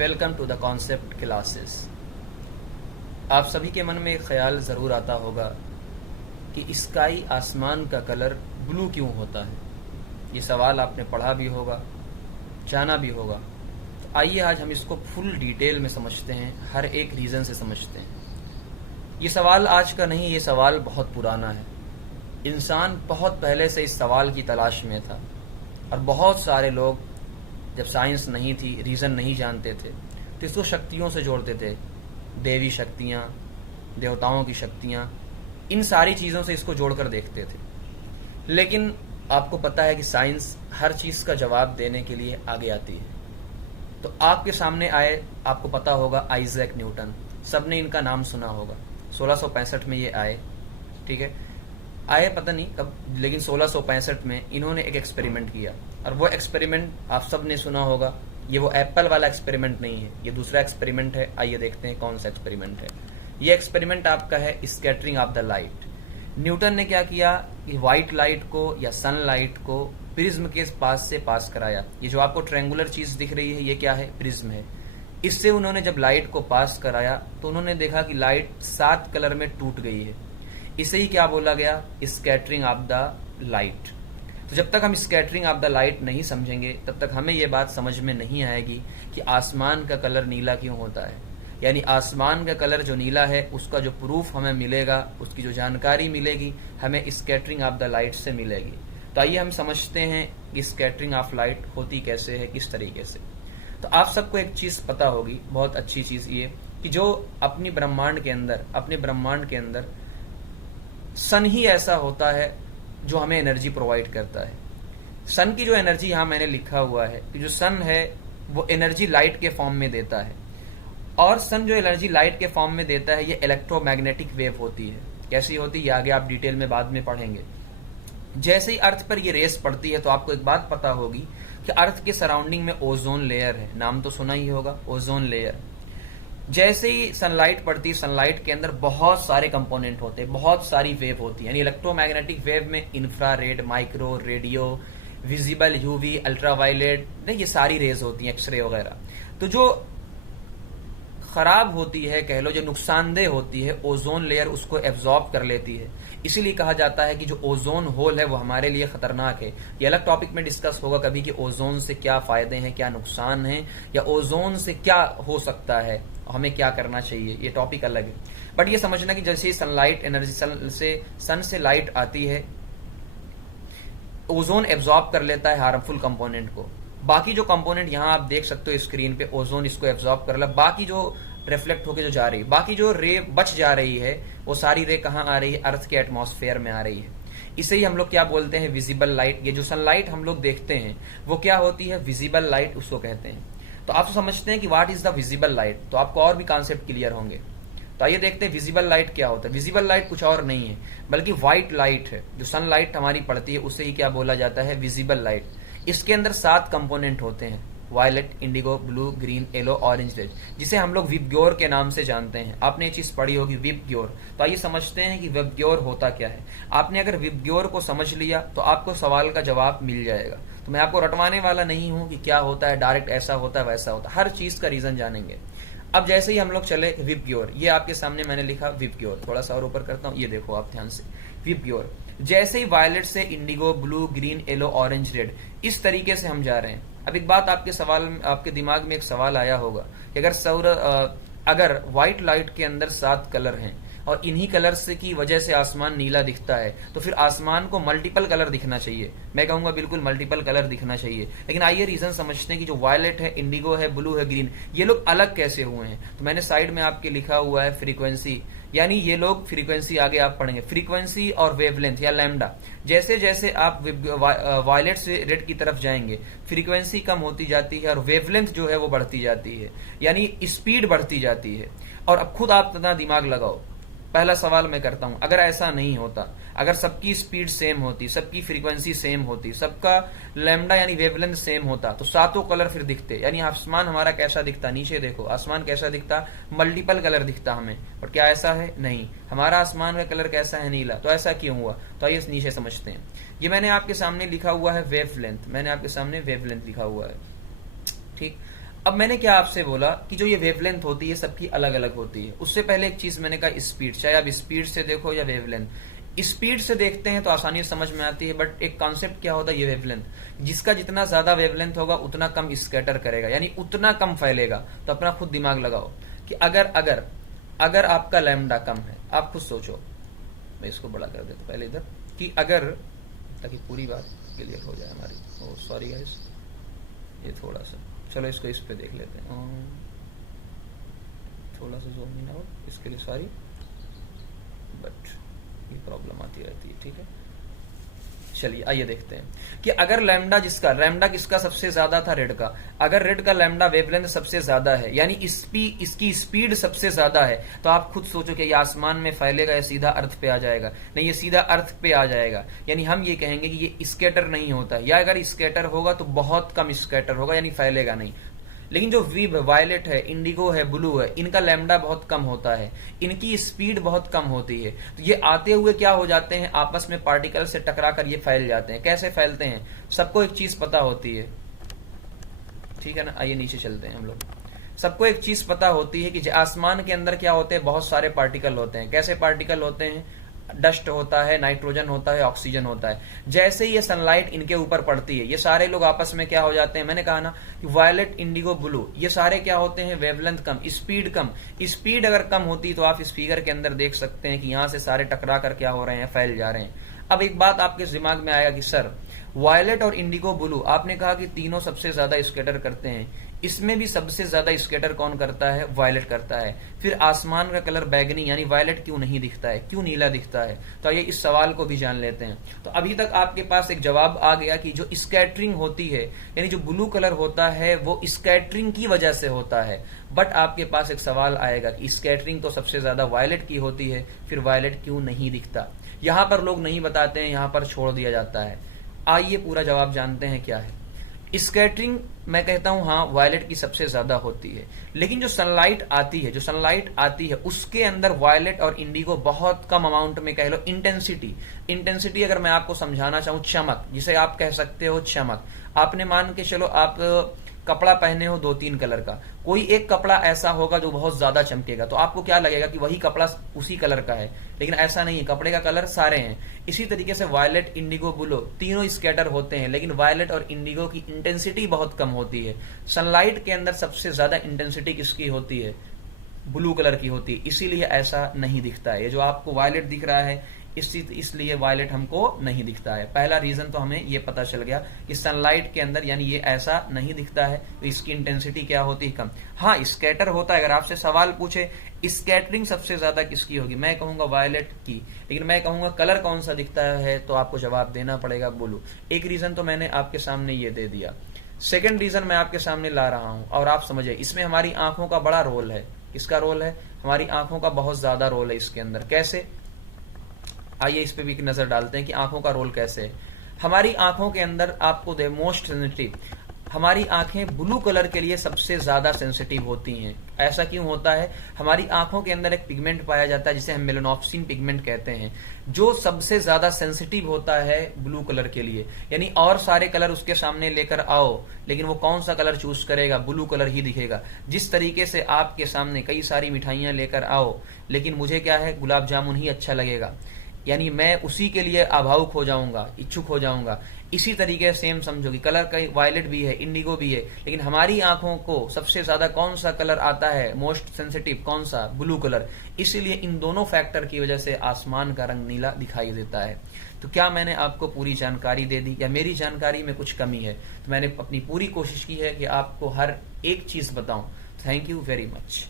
Welcome to the concept classes. आप सभी के मन में एक ख्याल ज़रूर आता होगा कि स्काई आसमान का कलर ब्लू क्यों होता है। ये सवाल आपने पढ़ा भी होगा, जाना भी होगा। तो आइए आज हम इसको फुल डिटेल में समझते हैं, हर एक रीज़न से समझते हैं। ये सवाल आज का नहीं, ये सवाल बहुत पुराना है। इंसान बहुत पहले से इस सवाल की तलाश में था और बहुत सारे लोग जब साइंस नहीं थी, रीज़न नहीं जानते थे, तो इसको शक्तियों से जोड़ते थे। देवी शक्तियाँ, देवताओं की शक्तियाँ, इन सारी चीज़ों से इसको जोड़कर देखते थे। लेकिन आपको पता है कि साइंस हर चीज़ का जवाब देने के लिए आगे आती है। तो आपके सामने आए, आपको पता होगा आइजैक न्यूटन, सबने इनका नाम सुना होगा। 1665 में ये आए, ठीक है, आए पता नहीं कब, लेकिन 1665 में इन्होंने एक एक्सपेरिमेंट किया। और वो एक्सपेरिमेंट आप सब ने सुना होगा। ये वो एप्पल वाला एक्सपेरिमेंट नहीं है, ये दूसरा एक्सपेरिमेंट है। आइए देखते हैं कौन सा एक्सपेरिमेंट है। ये एक्सपेरिमेंट आपका है scattering of the light. Newton ने क्या किया कि व्हाइट लाइट को या सनलाइट को प्रिज्म के पास से पास कराया। ये जो आपको ट्रायंगुलर चीज दिख रही है, ये क्या है? प्रिज्म है। इससे उन्होंने जब लाइट को पास कराया तो उन्होंने देखा कि लाइट 7 कलर में टूट गई है। इसे ही क्या बोला गया? Scattering of the light. तो जब तक हम स्कैटरिंग ऑफ द लाइट नहीं समझेंगे, तब तक हमें यह बात समझ में नहीं आएगी कि आसमान का कलर नीला क्यों होता है। यानी आसमान का कलर जो नीला है, उसका जो प्रूफ हमें मिलेगा, उसकी जो जानकारी मिलेगी, हमें स्कैटरिंग ऑफ द लाइट से मिलेगी। तो आइए हम समझते हैं कि स्कैटरिंग ऑफ लाइट होती कैसे है, किस तरीके से। तो आप सबको एक चीज पता होगी, बहुत अच्छी चीज ये, कि जो अपने ब्रह्मांड के अंदर सन ही ऐसा होता है जो हमें एनर्जी प्रोवाइड करता है। सन की जो एनर्जी यहां मैंने लिखा हुआ है कि जो सन है वो एनर्जी लाइट के फॉर्म में देता है। और सन जो एनर्जी लाइट के फॉर्म में देता है, ये इलेक्ट्रोमैग्नेटिक वेव होती है। कैसी होती है ये आगे आप डिटेल में बाद में पढ़ेंगे। जैसे ही अर्थ पर ये रेस पड़ती है तो आपको एक बात पता होगी कि अर्थ के सराउंडिंग में ओजोन लेयर है। नाम तो सुना ही होगा, ओजोन लेयर। जैसे ही सनलाइट पड़ती है, सनलाइट के अंदर बहुत सारे कंपोनेंट होते हैं, बहुत सारी वेव होती है। यानी इलेक्ट्रोमैग्नेटिक वेव में infrared, micro, radio, visible, UV, ultraviolet, ये सारी रेज होती हैं, एक्सरे वगैरह। तो जो खराब होती है, कह लो जो नुकसानदेह होती है, ओजोन लेयर उसको एब्जॉर्ब कर लेती है। इसीलिए कहा जाता है कि जो ओजोन होल है वो हमारे लिए खतरनाक है। ये अलग टॉपिक में डिस्कस होगा कभी कि ओजोन से क्या फायदे हैं, क्या नुकसान हैं, या ओजोन से क्या हो सकता है, हमें क्या करना चाहिए, ये टॉपिक अलग है। बट ये समझना कि जैसे ही सनलाइट एनर्जी सन से लाइट आती है, ओजोन एब्जॉर्ब कर लेता है हार्मफुल कंपोनेंट को। बाकी जो कंपोनेंट यहां आप देख सकते हो स्क्रीन पे, ओजोन इसको एब्जॉर्ब कर ले, बाकी जो रिफ्लेक्ट होकर जो जा रही है, बाकी जो रे बच जा रही है, वो सारी रे कहां आ रही है? अर्थ के एटमॉस्फेयर में आ रही है। इसे ही हम लोग क्या बोलते हैं? Visible light. ये जो सनलाइट हम लोग देखते हैं वो क्या होती है? विजिबल लाइट उसको कहते हैं। तो आप तो समझते हैं कि what is the visible light, तो आपको और भी कॉन्सेप्ट क्लियर होंगे। तो आइए देखते हैं विजिबल लाइट क्या होता है। विजिबल लाइट कुछ और नहीं है बल्कि व्हाइट लाइट है। जो सनलाइट हमारी पड़ती है उसे ही क्या बोला जाता है? Visible light. इसके अंदर 7 कंपोनेंट होते हैं, violet, indigo, blue, green, yellow, orange, red, जिसे हम लोग विबग्योर के नाम से जानते हैं। आपने ये चीज पढ़ी होगी, विबग्योर। तो आइए समझते हैं कि विबग्योर होता क्या है। आपने अगर विबग्योर को समझ लिया तो आपको सवाल का जवाब मिल जाएगा। तो मैं आपको रटवाने वाला नहीं हूं कि क्या होता है, डायरेक्ट ऐसा होता है वैसा होता है, हर चीज का रीजन जानेंगे। अब जैसे ही हम लोग चले विबग्योर, ये आपके सामने मैंने लिखा विबग्योर, थोड़ा सा और ऊपर करता हूं, ये देखो आप ध्यान से। विबग्योर जैसे ही वायलेट से Indigo, blue, green, yellow, orange, red, इस तरीके से हम जा रहे हैं। अब एक बात आपके दिमाग में एक सवाल आया होगा कि अगर व्हाइट लाइट के अंदर 7 कलर हैं और इन्हीं कलर्स की वजह से आसमान नीला दिखता है, तो फिर आसमान को मल्टीपल कलर दिखना चाहिए। मैं कहूंगा बिल्कुल मल्टीपल कलर दिखना चाहिए। लेकिन आइए रीजन समझते हैं कि जो वायलेट है, इंडिगो है, ब्लू है, ग्रीन, ये लोग अलग कैसे हुए हैं। तो मैंने साइड में आपके लिखा हुआ है फ्रीक्वेंसी। यानी ये लोग फ्रीक्वेंसी, आगे आप पढ़ेंगे फ्रीक्वेंसी और वेवलेंथ या लैम्डा। जैसे जैसे आप वायलेट से रेड की तरफ जाएंगे, फ्रीक्वेंसी कम होती जाती है और वेवलेंथ जो है वो बढ़ती जाती है, यानी स्पीड बढ़ती जाती है। और अब खुद आप इतना दिमाग लगाओ, पहला सवाल मैं करता हूं, अगर ऐसा नहीं होता, अगर सबकी स्पीड सेम होती, सबकी फ्रीक्वेंसी सेम होती, सबका लैम्डा यानी वेवलेंथ सेम होता, तो 7 कलर फिर दिखते। यानी आसमान हमारा कैसा दिखता? नीचे देखो आसमान कैसा दिखता? मल्टीपल कलर दिखता हमें। और क्या ऐसा है? नहीं। हमारा आसमान का कलर कैसा है? नीला। तो ऐसा क्यों हुआ? तो आइए नीचे समझते हैं। ये मैंने आपके सामने लिखा हुआ है वेवलेंथ, मैंने आपके सामने वेवलेंथ लिखा हुआ है, ठीक। अब मैंने क्या आपसे बोला कि जो ये वेवलेंथ होती है सबकी अलग अलग होती है। उससे पहले एक चीज मैंने कहा स्पीड, चाहे आप स्पीड से देखो या वेवलेंथ। स्पीड से देखते हैं तो आसानी से समझ में आती है, बट एक कॉन्सेप्ट क्या होता है ये वेवलेंथ, जिसका जितना ज्यादा वेवलेंथ होगा उतना कम स्कैटर करेगा, यानी उतना कम फैलेगा। तो अपना खुद दिमाग लगाओ कि अगर अगर अगर आपका लैम्डा कम है, आप खुद सोचो, मैं इसको बड़ा कर देता पहले इधर, कि अगर, ताकि पूरी बात क्लियर हो जाए हमारी। ओ सॉरी गाइस, ये थोड़ा सा, चलो इसको इस पे देख लेते हैं, थोड़ा सा ज़ूम इन आउट, इसके लिए सॉरी, बट ये प्रॉब्लम आती रहती है, ठीक है। चलिए आइए देखते हैं कि अगर लैम्डा किसका सबसे ज्यादा था, रेड का। अगर रेड का लैम्डा वेवलेंथ सबसे ज्यादा है, यानी इसकी स्पीड सबसे ज्यादा है, तो आप खुद सोचो कि ये आसमान में फैलेगा या सीधा अर्थ पे आ जाएगा। नहीं, ये सीधा अर्थ पे आ जाएगा, यानी हम ये कहेंगे कि ये स्कैटर नहीं होता, या अगर स्कैटर होगा तो बहुत कम स्कैटर होगा, यानी फैलेगा नहीं। लेकिन जो वी वायलेट है, इंडिगो है, ब्लू है, इनका लैम्डा बहुत कम होता है, इनकी स्पीड बहुत कम होती है। तो ये आते हुए क्या हो जाते हैं, आपस में पार्टिकल से टकरा कर ये फैल जाते हैं। कैसे फैलते हैं, सबको एक चीज पता होती है, ठीक है ना। आइए नीचे चलते हैं हम लोग। सबको एक चीज पता होती है कि आसमान के अंदर क्या होते हैं, बहुत सारे पार्टिकल होते हैं। कैसे पार्टिकल होते हैं, डस्ट होता है, नाइट्रोजन होता है, ऑक्सीजन होता है। जैसे ही ये सनलाइट इनके ऊपर पड़ती है, ये सारे लोग आपस में क्या हो जाते हैं, मैंने कहा ना कि वायलेट, इंडिगो, ब्लू, ये सारे क्या होते हैं, वेवलेंथ कम, स्पीड कम। स्पीड अगर कम होती तो आप इस फिगर के अंदर देख सकते हैं कि यहां से सारे टकरा कर क्या हो रहे हैं, फैल जा रहे हैं। अब एक बात आपके दिमाग में आएगा कि सर वायलेट और इंडिगो, ब्लू, आपने कहा कि तीनों सबसे ज्यादा स्कैटर करते हैं, इसमें भी सबसे ज्यादा स्कैटर कौन करता है, वायलेट करता है। फिर आसमान का कलर बैगनी यानी वायलेट क्यों नहीं दिखता है, क्यों नीला दिखता है? तो आइए इस सवाल को भी जान लेते हैं। तो अभी तक आपके पास एक जवाब आ गया कि जो स्कैटरिंग होती है, यानी जो ब्लू कलर होता है वो स्कैटरिंग की वजह से होता है। बट आपके पास एक सवाल आएगा कि स्कैटरिंग तो सबसे ज्यादा वायलेट की होती है, फिर वायलेट क्यों नहीं दिखता? यहां पर लोग नहीं बताते हैं, यहां पर छोड़ दिया जाता है। आइए पूरा जवाब जानते हैं क्या है। स्कैटरिंग मैं कहता हूं हाँ वायलेट की सबसे ज्यादा होती है, लेकिन जो सनलाइट आती है उसके अंदर वायलेट और इंडिगो बहुत कम अमाउंट में, कह लो इंटेंसिटी अगर मैं आपको समझाना चाहूं, चमक, जिसे आप कह सकते हो चमक। आपने मान के चलो आप कपड़ा पहने हो 2-3 कलर का, कोई एक कपड़ा ऐसा होगा जो बहुत ज्यादा चमकेगा, तो आपको क्या लगेगा कि वही कपड़ा उसी कलर का है, लेकिन ऐसा नहीं है, कपड़े का कलर सारे हैं। इसी तरीके से वायलेट, इंडिगो, ब्लू तीनों स्कैटर होते हैं, लेकिन वायलेट और इंडिगो की इंटेंसिटी बहुत कम होती है। सनलाइट के अंदर सबसे ज्यादा इंटेंसिटी किसकी होती है, ब्लू कलर की होती है, इसीलिए ऐसा नहीं दिखता है। ये जो आपको वायलेट दिख रहा है इसलिए वायलेट हमको नहीं दिखता है। पहला रीजन तो हमें ये पता चल गया कि सनलाइट के अंदर यानी ये ऐसा नहीं दिखता है, तो इसकी इंटेंसिटी क्या होती है, कम। हाँ स्कैटर होता है, अगर आपसे सवाल पूछे स्कैटरिंग सबसे ज्यादा किसकी होगी, मैं कहूंगा वायलेट की, लेकिन मैं कहूंगा कलर कौन सा दिखता है, तो आपको जवाब देना पड़ेगा ब्लू। एक रीजन तो मैंने आपके सामने ये दे दिया। सेकेंड रीजन मैं आपके सामने ला रहा हूं और आप समझे, इसमें हमारी आंखों का बड़ा रोल है। किसका रोल है, हमारी आंखों का बहुत ज्यादा रोल है इसके अंदर। कैसे, आइए इस पे भी एक नजर डालते हैं कि आंखों का रोल कैसे है। हमारी आंखों के अंदर आपको दे मोस्ट सेंसिटिव, हमारी आंखें ब्लू कलर के लिए सबसे ज्यादा सेंसिटिव होती हैं। ऐसा क्यों होता है, हमारी आंखों के अंदर एक पिगमेंट पाया जाता है जिसे हम मेलानोप्सिन पिगमेंट कहते हैं, जो सबसे ज्यादा सेंसिटिव होता है ब्लू कलर के लिए। यानी और सारे कलर उसके सामने लेकर आओ, लेकिन वो कौन सा कलर चूज करेगा, ब्लू कलर ही दिखेगा। जिस तरीके से आपके सामने कई सारी मिठाइयां लेकर आओ, लेकिन मुझे क्या है, गुलाब जामुन ही अच्छा लगेगा, यानी मैं उसी के लिए अभावुक हो जाऊंगा, इच्छुक हो जाऊंगा। इसी तरीके से सेम समझो कि कलर का वायलेट भी है, इंडिगो भी है, लेकिन हमारी आंखों को सबसे ज्यादा कौन सा कलर आता है, मोस्ट सेंसिटिव कौन सा, ब्लू कलर। इसीलिए इन दोनों फैक्टर की वजह से आसमान का रंग नीला दिखाई देता है। तो क्या मैंने आपको पूरी जानकारी दे दी, या मेरी जानकारी में कुछ कमी है? तो मैंने अपनी पूरी कोशिश की है कि आपको हर एक चीज बताऊं। Thank you very much.